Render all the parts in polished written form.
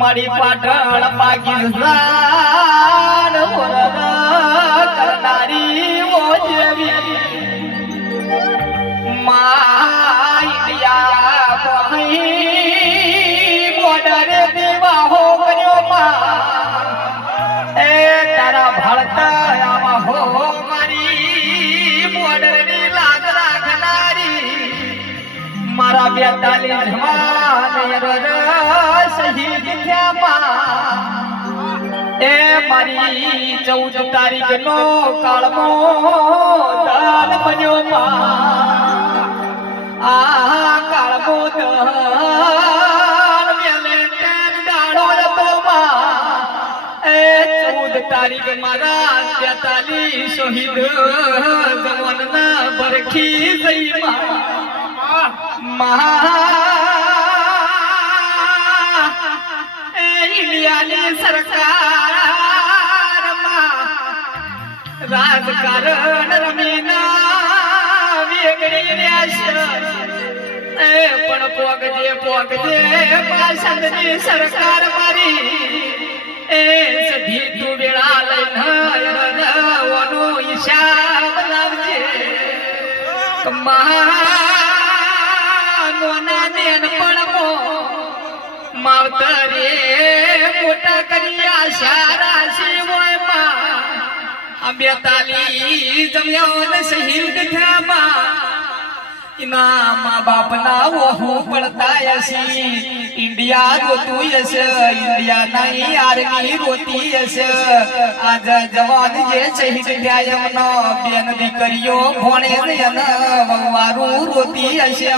મારી પાટણ પાકિસ્તાન કરનારી ઓજવી India border દેવા હો કર્યો એ તારા ભળતા હો મારી બોર્ડર ની લાગ રાખનારી મારા 42 જવાન શહીદ થયા એ મારી 14 તારીખ નો કાળમો દાન બન્યો આ કાળમો દાન વેલેન્ટાઇન દાડો હતો એ 14 તારીખ મારા 43 શહીદ જવાનના બરખી જઈ ઇન્ડિયાની સરકારમાં રાજકારણ રમીના વેગળી રહેશે પણ પોગજે પાછળની સરકાર મારી એ સધી તું વેળા લઈને ઓનો હિસાબ લાવજે નોના દેન પણ માવતરે મોટા કરી આશા રાશી હોય માં 42 જમ્યો શહીદ થયા ઇના મા બાપના ઓહુ પડતા હશે ઇન્ડિયા રોતું હશે ઇન્ડિયા નહીં આર્મી રોતી હશે આજ જવાન જે શહીદ થયા એમનો બેન દીકરીઓ ભણે ને વવારું રોતી હશે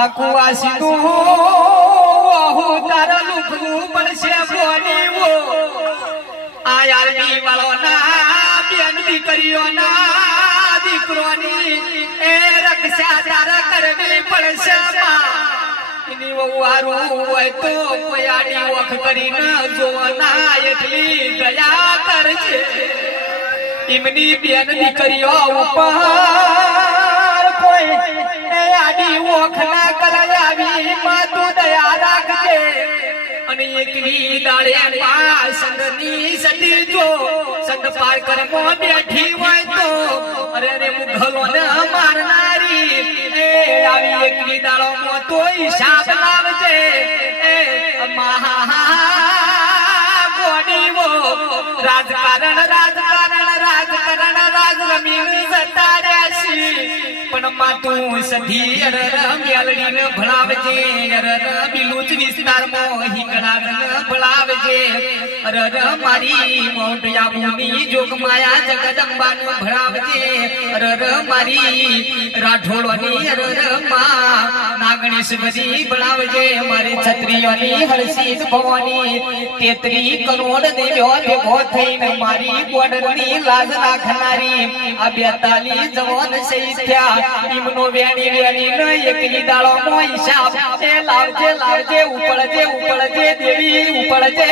આખું આશીનું ઓહુ તારા લુખવું પડશે બોડીવો આ આર્મી વાળોના બેન દીકરીઓના દીકરોની એ રક્ષા તારા કરવી પડશે એની વવારું હોય તો કોઈ આડી વખ કરીને જોવાના એટલી દયા કરજે એમની બેન દીકરીઓ ઉપર કોઈ આડી વખ ના કરાવી માં તું દયા રાખજે અને એકવી દાડે પાસંદની સતી જો સંત પાર કરમો બેઠી હોય તો અરે રે મુઘલો ને મારનારી એ આવી એકવી દાડો મો તો હિસાબ લાવજે એ મહા બોડીવો રાજકારણ રમીન જતા રહેશી પણ માતું સધી મેલડીને ભણાવજે બિલુચ વિસ્તારમાં હિંગળાને ભણાવજે મારી મોન્ટ આબુની જોગમાયા જગદંબાને ભણાવજે મારી રાઠોડોની નાગણેશ બધી ભણાવજે મારી ક્ષત્રિયોની હરસિદ્ધ ભવાની 33 કરોડ દેવ્યો ભેગો થઈને મારી બોર્ડરની લાજ રાખનારી આ 42 જવાન શહીદ થયા ઈમનો વેણી ન એકલી દાડો મો હિસાબ એ લાવજે ઉપળજે દેવી ઉપળજે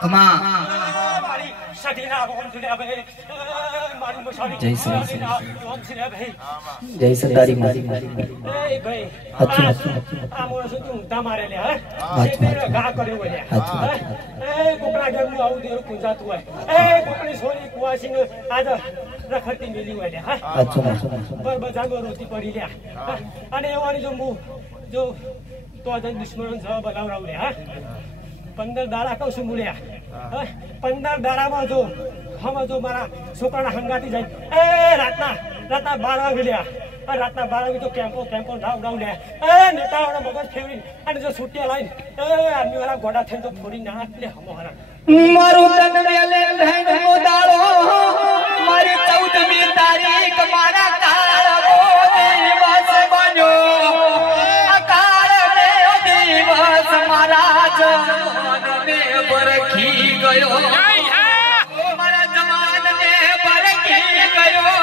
કમા જય સરદારી મારી દુશ્મનો 15 દાડા કહું છું મુલ્યા 15 દાડામાં જો હમ જો મારા છોકરાના હંગાતી જાય એ રાતના 12 વાગે લ્યા રાતના 12 વાગે તો કેમ્પો ડાઉન લ્યા એ નેતાઓનો મગજ ફેરવી અને જો છૂટ્યા લઈને એ આર્મી વાળા ગોડા થઈને તો ફોડી નાખ લે હમોરા મારું તન વેલે લહેંગો દાડો મારી 14મી તારીખ મારા કાળો દિવસ બન્યો અકાળને દિવસ મારા જવાનને બરખી ગયો મારા જવાનને બરખી ગયો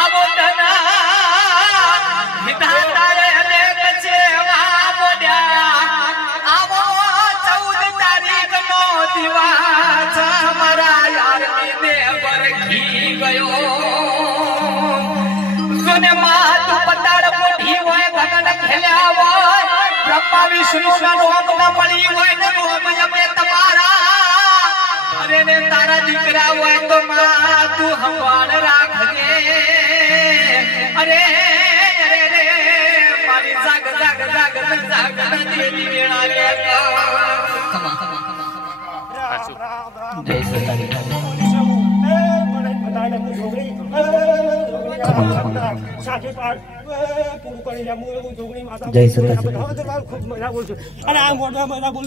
આવો તના હિતા તારે ને કચેવા મોડ્યા અને માં તું પતાળ મોઢી હોય ગગન ખેલ્યા હોય બ્રહ્મા વિષ્ણુ ના નામ ના મળી હોય ને નામ અમે તમારા અરે ને તારા દીકરા હોય તો માં તું હંવાળ રાખજે અરે અરે રે મારી જાગ જાગ જાગ જાગ દેવી વેળા લે જય સતારી જય સતારી ખૂબ મજા બોલું છું અને આ મોઢા મજા બોલું